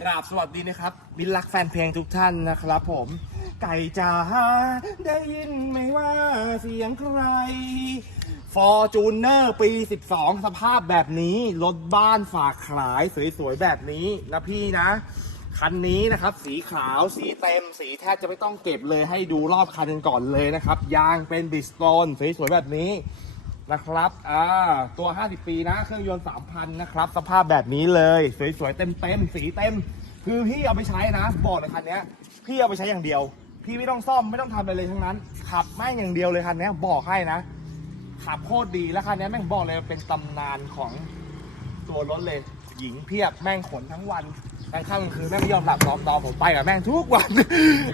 กราบสวัสดีนะครับมินรักแฟนเพลงทุกท่านนะครับผม ไก่จ๋าได้ยินไหมว่าเสียงใครฟอร์จูเนอร์ปี 12 สภาพแบบนี้ รถบ้านฝากขายสวยๆ แบบนี้นะพี่นะ คันนี้นะครับ สีขาวสีเต็ม สีแทบจะไม่ต้องเก็บเลยให้ดูรอบคันกันก่อนเลยนะครับ ยางเป็นบิสโตนสวยๆ แบบนี้ นะครับอ่าตัว 50 ปีนะ เครื่องยนต์ 3,000 นะครับ สภาพแบบนี้เลย สวยๆ เต็มๆ สีเต็ม คือพี่เอาไปใช้นะ บอกเลยคันนี้พี่เอาไปใช้อย่างเดียว พี่ไม่ต้องซ่อมไม่ต้องทำอะไรเลยทั้งนั้น ขับแม่งอย่างเดียวเลยคันนี้บอกให้นะ ขับโคตรดีแล้วคันนี้แม่งบอกเลยเป็นตำนานของตัวรถเลย หญิงเพียบแม่งขนทั้งวันกลางค่ำกลางคืนแม่งไม่ยอมหลับยอมนอนผมไปกับแม่งทุกวัน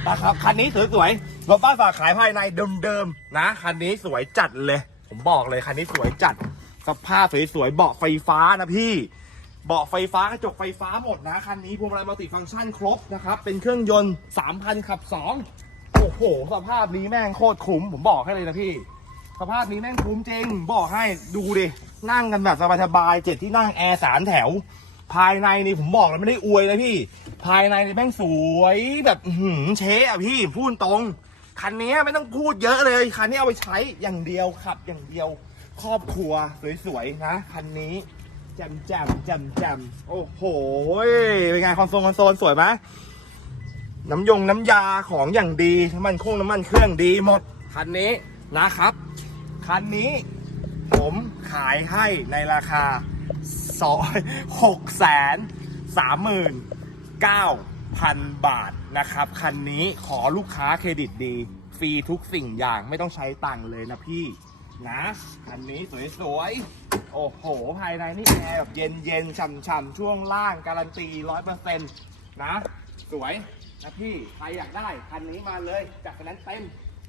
นะครับคันนี้สวยๆรถบ้านฝากขายภายในเดิมๆนะคันนี้สวยจัดเลย ผมบอกเลยคันนี้สวยจัดสภาพสวยๆเบาะไฟฟ้านะพี่เบาะไฟฟ้ากระจกไฟฟ้าหมดนะคันนี้พวงมาลัยมัลติฟังก์ชันครบนะครับเป็นเครื่องยนต์ 3,000 ขับ 2 โอ้โห สภาพนี้แม่งโคตรคุ้มผมบอกให้เลยนะพี่ สภาพนี้แม่งคุ้มจริง บอกให้ดูดินั่งกันแบบสบายๆเจ็ดที่นั่งแอร์สามแถว ภายในนี่ผมบอกแล้วไม่ได้อวยนะพี่ ภายในนี่แม่งสวยแบบหือเชะอะพี่พูดตรง คันนี้ไม่ต้องพูดเยอะเลย คันนี้เอาไปใช้อย่างเดียวขับอย่างเดียวครอบครัวสวยๆนะ คันนี้แจมแจมแจมแจมโอ้โหเป็นไงคอนโซลคอนโซลสวยไหมน้ำยงน้ำยาของอย่างดีน้ำมันคงน้ำมันเครื่องดีหมด คันนี้นะครับ คันนี้ผมขายให้ในราคาสองหกแสนสามหมื่นเก้า พันบาทนะครับ คันนี้ขอลูกค้าเครดิตดี ฟรีทุกสิ่งอย่างไม่ต้องใช้ตังค์เลยนะพี่นะ คันนี้สวยๆ โอ้โห ภายในนี่แอร์แบบเย็นๆฉ่ำๆ ช่วงล่างการันตีร้อยเปอร์เซ็นต์นะ สวยนะพี่ ใครอยากได้ คันนี้มาเลย จากคะแนนเต็ม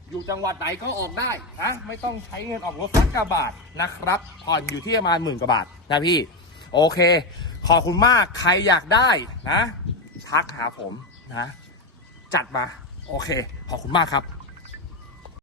อยู่จังหวัดไหนก็ออกได้นะ ไม่ต้องใช้เงินออกรถสักกระบาทนะครับ ผ่อนอยู่ที่ประมาณหมื่นกว่าบาทนะพี่ โอเค ขอบคุณมาก ใครอยากได้นะ ทักหาผมนะ จัดมา โอเค ขอบคุณมากครับ